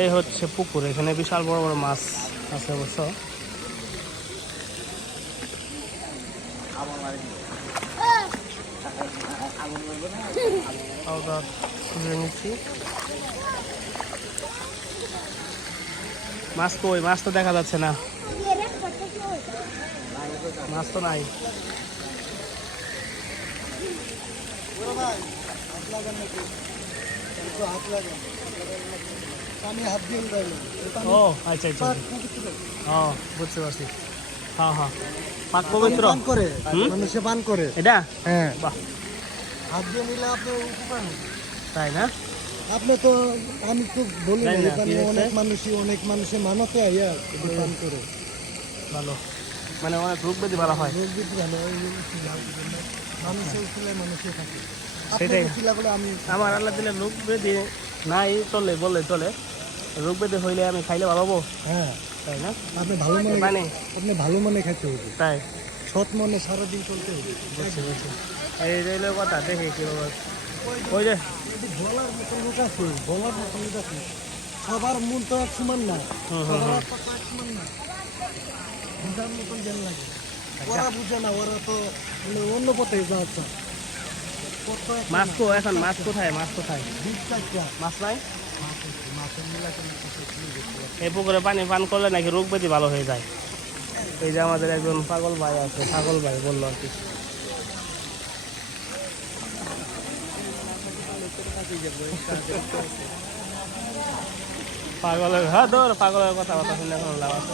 এই হচ্ছে পুকুর, এখানে বিশাল বড় বড় মাছ আছে অবশ্য। নিচ্ছি মাছ কই, মাছ তো দেখা যাচ্ছে না, মাছ তো নাই। ও আচ্ছা আচ্ছা, ও বুঝতে পারছি। হ্যাঁ হ্যাঁ, পাক পবিত্র করে মানুষে পান করে এটা। হ্যাঁ, বাহ, হাত দিয়ে নিলে আপনার উপকার হবে। তাই না? আপনি তো, আমি তো বলি না, জানি না, এখানে কি হচ্ছে? অনেক মানুষের মানতে আইয়া এটা পান করে। ভালো, মানে অনেক রোগ ব্যাধি ভালো হয়। রোগ বৃদ্ধি ভালো হয়, মানুষের উঠলে মানুষে থাকে। সেটাই। আপনাকে কিলা বলে আমি আমার আল্লাহ দিলে রোগ ব্যাধি নাই, চলে বললে চলে। রোগ ব্যাধি হইলে আমি খাইলে ভালো হবো, হ্যাঁ, তাই না? আপনি ভালো মনে মানে আপনি ভালো মনে খাইতে হবে, তাই সৎ মনে সারাদিন চলতে হবে। বুঝছি বুঝছি। এই রইল কথা, দেখি কি হবে। ওই যে বলার মতো লোক আছে, বলার মতো লোক আছে, সবার মন তো এক সমান না, সবার আত্মা তো এক সমান না, বুঝার মতন জ্ঞান লাগে। ওরা বুঝে না, ওরা তো মানে অন্য পথে যাচ্ছে। মাছ তো এখন, মাছ কোথায়, মাছ কোথায়? মাছ নাই। এই পুকুরে পানি পান করলে নাকি রোগ ব্যাধি ভালো হয়ে যায়। এই যে আমাদের একজন পাগল ভাই আছে, পাগল ভাই বললো আর কি। পাগলের, হ্যাঁ ধর, পাগলের কথা শুনে এখন লাভ আছে।